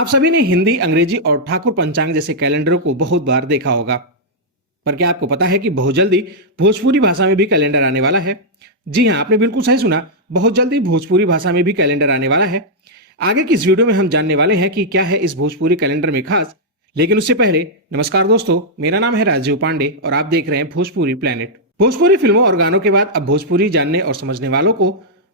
आप सभी ने हिंदी, अंग्रेजी और ठाकुर पंचांग जैसे कैलेंडरों को बहुत बार देखा होगा। पर क्या आपको पता है कि बहुत जल्दी भोजपुरी भाषा में भी कैलेंडर आने वाला है? जी हाँ, आपने बिल्कुल सही सुना। बहुत जल्दी भोजपुरी भाषा में भी कैलेंडर आने वाला है। आगे की इस वीडियो में हम जानने वाले हैं कि क्या है इस भोजपुरी कैलेंडर में खास। लेकिन उससे पहले नमस्कार दोस्तों, मेरा नाम है राजीव पांडे और आप देख रहे हैं भोजपुरी प्लेनेट। भोजपुरी फिल्मों और गानों के बाद अब भोजपुरी जानने और समझने वालों को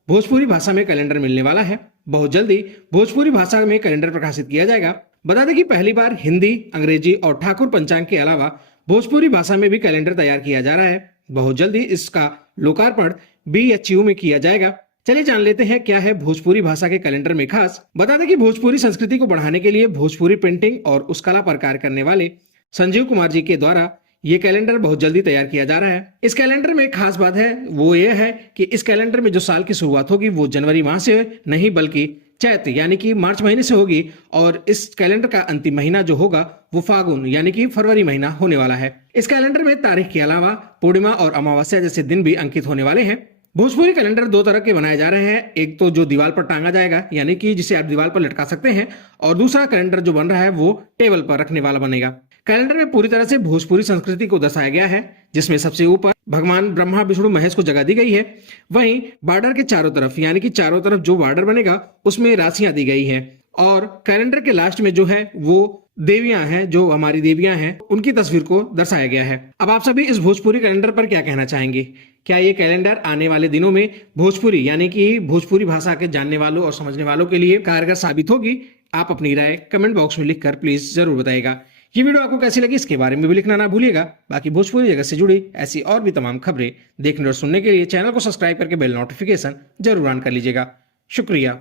भोजपुरी भाषा में कैलेंडर मिलने वाला है। बहुत जल्दी भोजपुरी भाषा में कैलेंडर प्रकाशित किया जाएगा। बता दें कि पहली बार हिंदी, अंग्रेजी और ठाकुर पंचांग के अलावा भोजपुरी भाषा में भी कैलेंडर तैयार किया जा रहा है। बहुत जल्दी इसका लोकार्पण BHU में किया जाएगा। चलिए जान लेते हैं क्या है भोजपुरी भाषा के कैलेंडर में खास। बता दें कि भोजपुरी संस्कृति को बढ़ाने के लिए भोजपुरी प्रिंटिंग और उस कला पर कार्य करने वाले संजीव कुमार जी के द्वारा ये कैलेंडर बहुत जल्दी तैयार किया जा रहा है। इस कैलेंडर में खास बात है वो ये है कि इस कैलेंडर में जो साल की शुरुआत होगी वो जनवरी माह से नहीं बल्कि चैत यानी कि मार्च महीने से होगी और इस कैलेंडर का अंतिम महीना जो होगा वो फागुन यानी कि फरवरी महीना होने वाला है। इस कैलेंडर में तारीख के अलावा पूर्णिमा और अमावस्या जैसे दिन भी अंकित होने वाले हैं। भोजपुरी कैलेंडर दो तरह के बनाए जा रहे हैं। एक तो जो दीवार पर टांगा जाएगा यानी कि जिसे आप दीवार पर लटका सकते हैं, और दूसरा कैलेंडर जो बन रहा है वो टेबल पर रखने वाला बनेगा। कैलेंडर में पूरी तरह से भोजपुरी संस्कृति को दर्शाया गया है, जिसमें सबसे ऊपर भगवान ब्रह्मा विष्णु महेश को जगह दी गई है। वहीं बॉर्डर के चारों तरफ यानी कि चारों तरफ जो बॉर्डर बनेगा उसमें राशियां दी गई है, और कैलेंडर के लास्ट में जो है वो देवियां हैं, जो हमारी देवियां हैं उनकी तस्वीर को दर्शाया गया है। अब आप सभी इस भोजपुरी कैलेंडर पर क्या कहना चाहेंगे? क्या ये कैलेंडर आने वाले दिनों में भोजपुरी यानी कि भोजपुरी भाषा के जानने वालों और समझने वालों के लिए कारगर साबित होगी? आप अपनी राय कमेंट बॉक्स में लिखकर प्लीज जरूर बताइएगा। ये वीडियो आपको कैसी लगी इसके बारे में भी लिखना ना भूलिएगा। बाकी भोजपुरी जगत से जुड़ी ऐसी और भी तमाम खबरें देखने और सुनने के लिए चैनल को सब्सक्राइब करके बेल नोटिफिकेशन जरूर ऑन कर लीजिएगा। शुक्रिया।